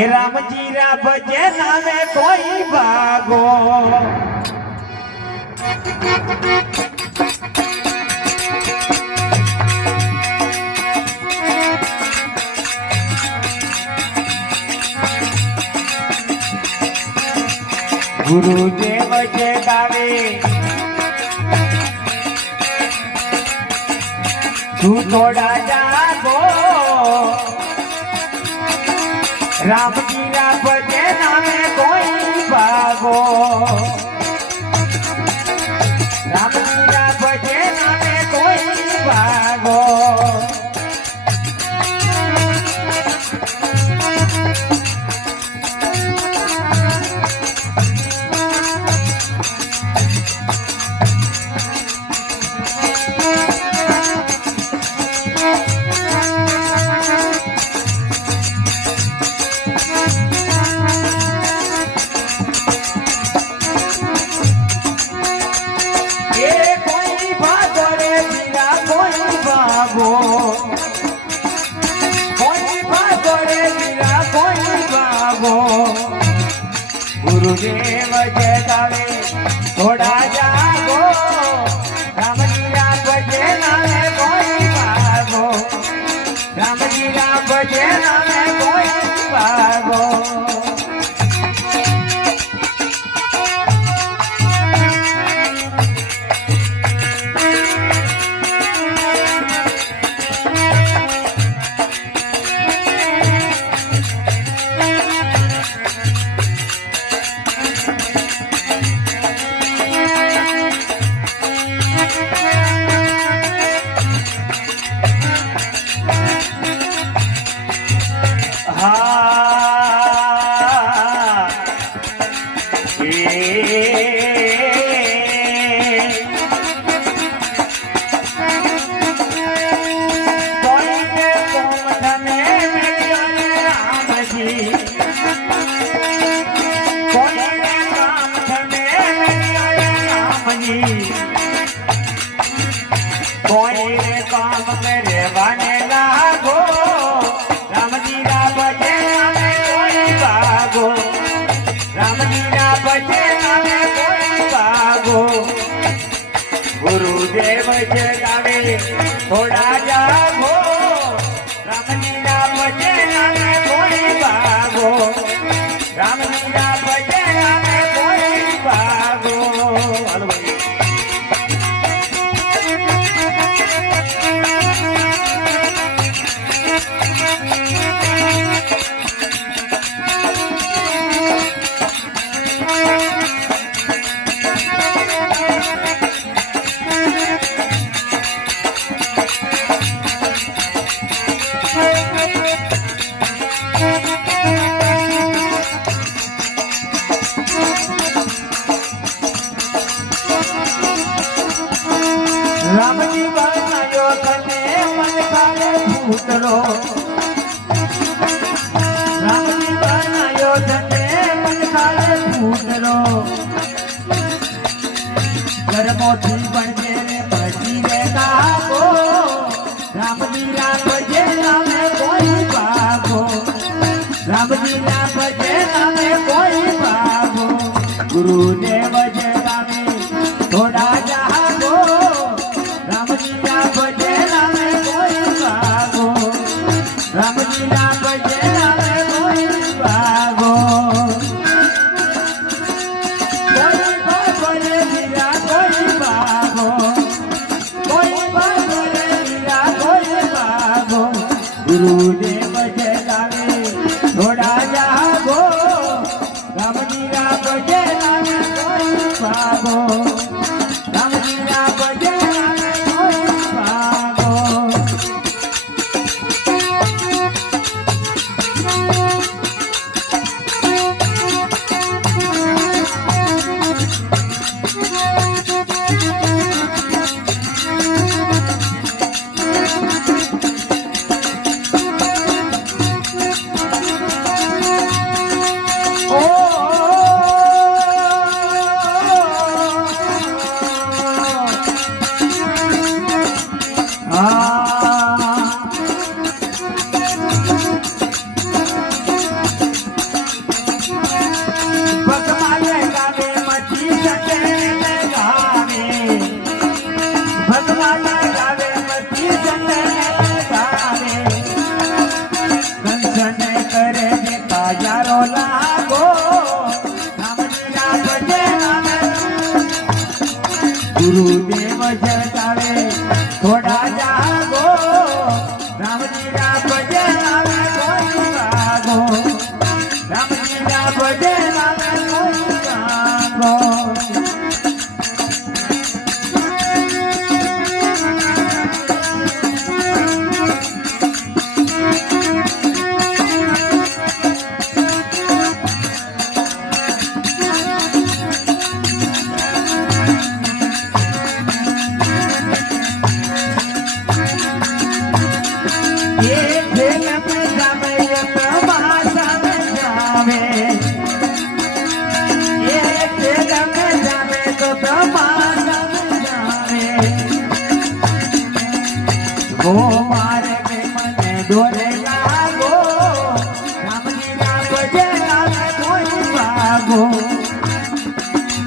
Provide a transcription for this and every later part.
ए राम जीरा बजे नावे कोई बागो गुरुदेव जे गावे तू थोड़ा जा Now forget मेरा कोई बाबो। गुरुदेव जय थोड़ा जा। Aê. વિના ભજે ભાગો ગુરુદેવ જગાવે થોડા કરો કર્મોથી બનશે રે પછી રે કાકો રામલીલા ભજે તમે કોઈ પાકો રામલીલા ભજે તમે કોઈ પાકો ગુરુદેવ જે તમે થોડા good গুরু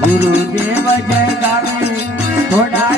ગુરુદેવ જય ગામે થોડા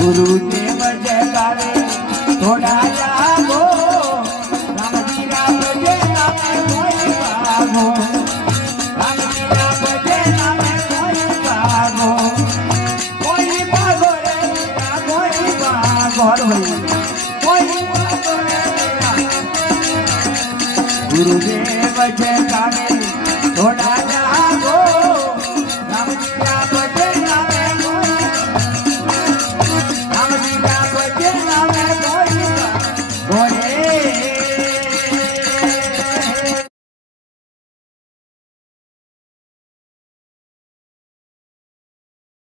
ગુરુદેવ જગાવે થોડા જાગો રામજીરા બજે નામે કોઈ ભાગો રામજીરા બજે નામે કોઈ ભાગો કોઈ ભાગો રે કોઈ ભાગો કોઈ ભાગો રે ગુરુદેવ જગાવે થોડા